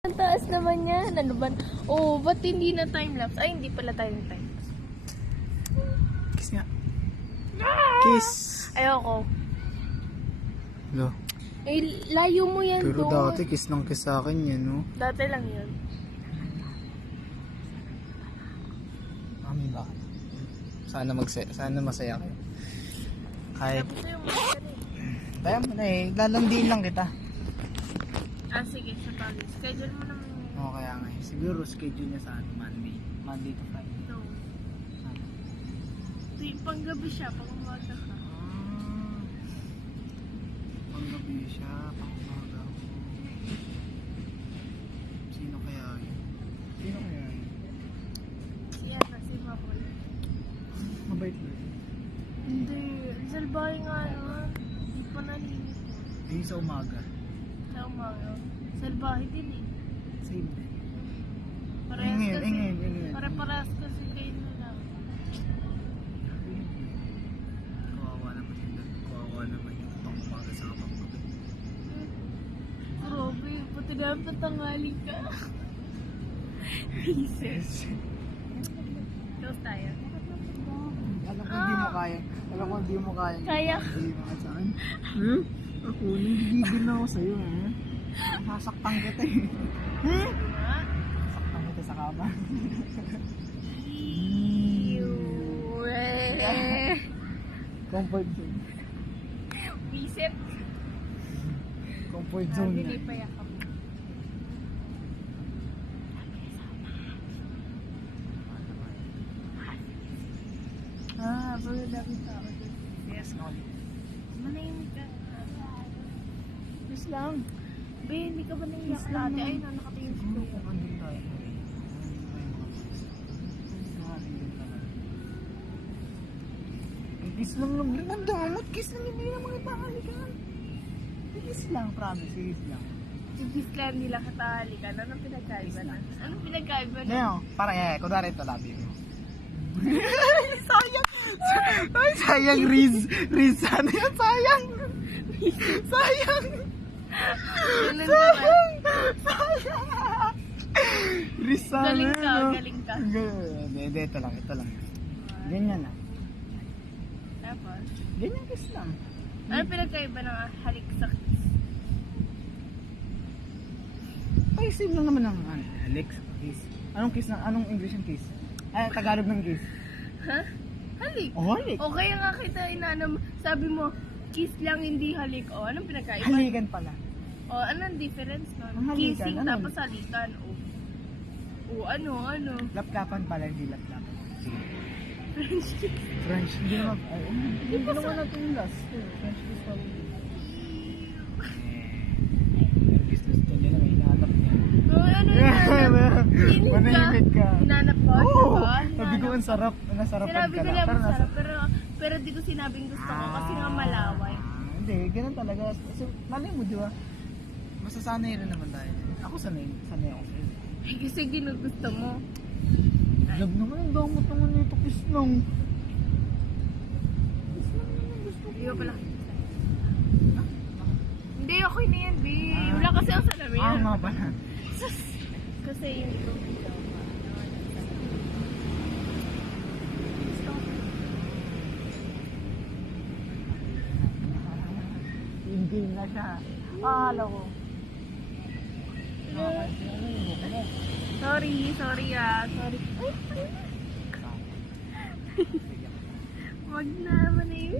Ang taas naman yan. Ano ba? Oh, ba't hindi na time-lapse? Ay, hindi pala time-lapse. Kiss nga. Kiss. Ayoko. Lo. Eh, layo mo yan Pero doon. dati kiss ng kiss sa akin yan, no? Dati lang yun. Mami ba? Sana masaya kayo. Kahit, Sabi sa'yo, masaya na eh. kaya mo na eh, lalandiin lang kita. Ah, sige, sa bagay. Schedule mo naman yun. Oo, kaya nga eh. Siguro schedule niya sa Monday. Monday to Friday. No. Panggabi siya, pang umaga ka. Panggabi siya, pangumaga. Sino kaya yun? Sino kaya yun? Yan na, si Makoy. Mabait ba yun? Hindi. Salbahe nga nun. Hindi pa nalinis mo. Eh, sa umaga. Sa umaga. Salbahe din eh. Same din. Parehas Ingin, kasi. ingin. Pare-parehas kasi kayo na lang. Kawawa naman yung pang-umaga sa pang-gabi. Grabe, pati na patangali ka. Research. Close tayo. Alam ko hindi mo kaya. Alam ko hindi mo kaya. Kaya. Hindi mo sa akin. Hmm? Ako, nanggigigil na ako sa'yo, eh. Nasaktan kita, eh. Hmm? Nga. Nasaktan kita sa kama. Ew. Comfort zone. Reset. Comfort zone Hindi na. pa yakap. Ah, pero dami tao dun. Yes, no. Manahimik ka. Miss lang. Be, hindi ka ba naiyak dati? Ay, nakatingin sa kuya. Andun tayo. Kiss lang naman. Ang damot. Kiss lang. Hindi na mga tahalikan. Kiss lang. Promise. Kiss lang. Sigis lang nila katahalikan. Anong pinagkaiba na? Anong pinagkaiba na? Ngayon, para kunwari ito, love you. Sayang. Ay, sayang, Riz. Riz, sana yan, sayang. Sayang. Ganun naman. Sayang. Riz, sana Galing ka, yan, no? galing ka. Hindi, ito lang. Ganyan na. Tapos, Ganyan kiss lang. ano pinagkaiba ng halik sa kiss? Ay, same lang naman ang Alex, kiss. Anong kiss na? Anong English ang kiss? Ay, Tagalog ng kiss. Ha? Halik? Oh, halik. O kaya nga kita inanam, sabi mo, kiss lang hindi halik. O, anong pinagkaiba? Halikan pala. O, anong difference nun? Ang halikan, Kissing ano? tapos halikan. O, ano? Laplapan pala, hindi laplapan. Sige. French kiss. French, hindi naman. Ay, hindi naman natin yung last. French kiss pala. Kiss gusto niya lang, hinahanap niya. O, ano hinanap? Manahimik ka. Hinanap ko? Oo! Diba? Sabi ko, ang sarap. Nasarapan Sinabi ka ko na. lang Pero masarap, pero di ko sinabing gusto ko kasi nga malaway. Hindi, ganun talaga. So, malay mo, di ba? Masasanay rin naman tayo. Ako sanay ako sa'yo. Ay, kasi ginugusto mo. Love naman ang damot naman nito, kiss lang. Kiss lang naman gusto ko. Hindi ko pala. Hindi, okay na yan, B. Wala kasi ang salamin. Nga pala. Sus! Kasi hindi ko bitaw pa. Hindi na siya. Alam ko. Sorry ah. Sorry. Wag na naman eh.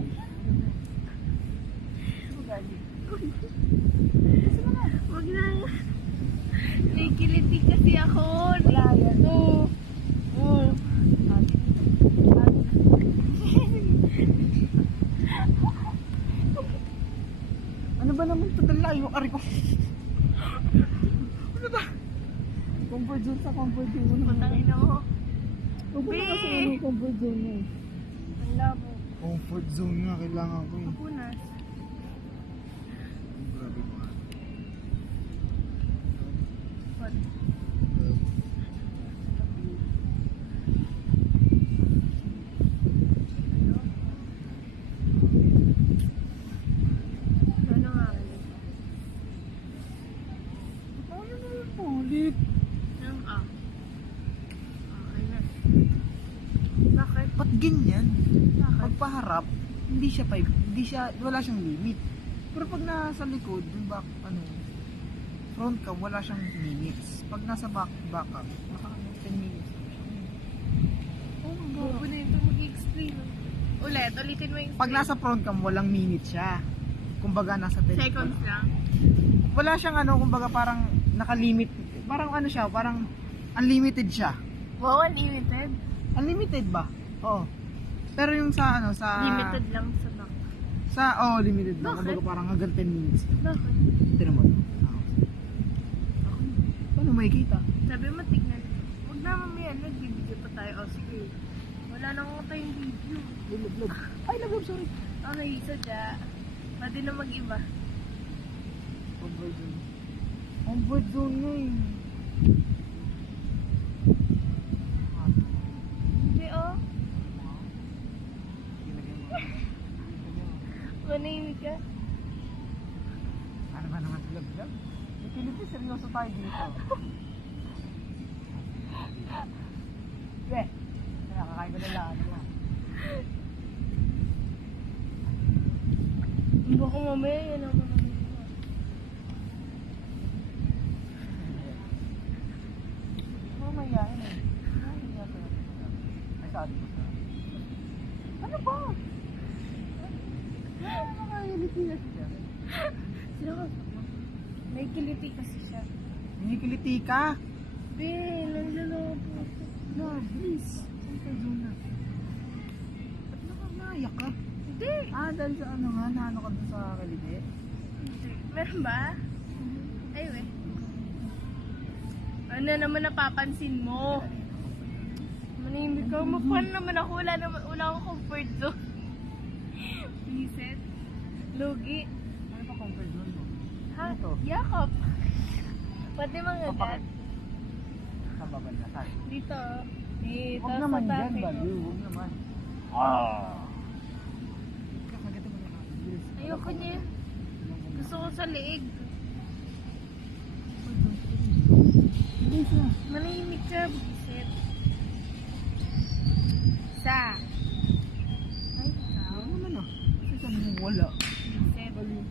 Wag na. Nakikiliti kasi ako. Wala yan. Oo. Ano ba naman ito? Dala yung ari ko. Ano ba? Comfort zone sa comfort zone. Putangin ako. Huwag mo na kasi ano comfort zone mo. Ang labo. Comfort zone nga kailangan ko. Kapunas. Grabe mo. What? Ano nga? Ano naman po? ganyan, Bakit? pagpaharap, wala siyang limit. Pero pag nasa likod, yung back, front cam, wala siyang minutes. Pag nasa back cam, naka 10 minutes lang siya. Oh my Bobo na ito mag-explain. Ulitin mo yung Pag nasa front cam, walang minutes siya. Kumbaga, nasa 10 seconds lang. Wala siyang kumbaga parang nakalimit. Parang siya, parang unlimited siya. Wow, unlimited. Unlimited ba? Oo. Pero yung sa Limited lang sa back. limited ba? Bakit? Kumbaga parang hanggang 10 minutes. Bakit? Tignan mo. Paano makikita? Sabi mo, tignan. Huwag na mamaya, nagbibigay pa tayo. O sige. Wala na akong tayong video. Lulog. Ay, lagab, sorry. Okay, so pwede na mag-iba. Comfort zone. Comfort zone nga eh. Hindi oh. Ilagay mo. Manahimik ka. Ano ba naman lagab? Utility, seryoso tayo dito. Nakakain ko na lang mo. Baka mamaya yan naman ang Mamaya eh. Ay, sabi ko sa... Ano ba? Ano mga iliti na siya? Sino ka? May kiliti kasi siya. Hinikiliti ka? Ben, nanloloko. No, please. Comfort zone na. Ba't nakamayak ka? Hindi. Dahil sa naano ka dun sa kalide? Hindi. Meron ba? Ay, we. Ano naman napapansin mo? Manimik ka. Mapuan naman ako. Wala akong comfort zone. Vincent. Lugi. Ano pa comfort zone mo? Ha? Ano to? Yakap. Pwede mangagat. Saan ba banda? Saan? Dito. Dito. Huwag naman sa dyan, tabi. Baliw. Huwag naman. Kakagatin mo na ako. Bilis. Ayoko niya. Gusto ko sa leeg. Bilis na. Manahimik ka, Vincent. Ay, ikaw. Ano naman ah? Kasi sabi mo wala. Vincent. Baliw.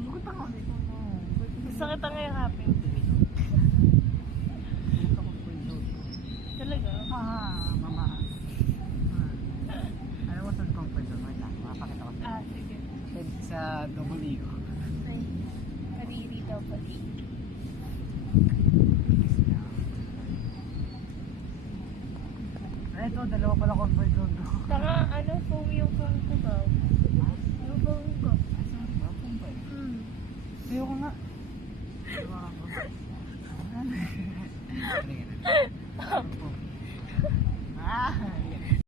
Bakit ako dito mo? Gusto kita ngayong happy. Talaga? Mama. Alam mo saan comfort zone? Wait lang, mapakita ko sa'yo. Sige. Sa W. Ay, kariri daw pali. Ay, ito, dalawa pala comfort zone ko. Saka, foam yung phone ko ba? Yung phone ko. Sayo ko nga. Sayo ko nga.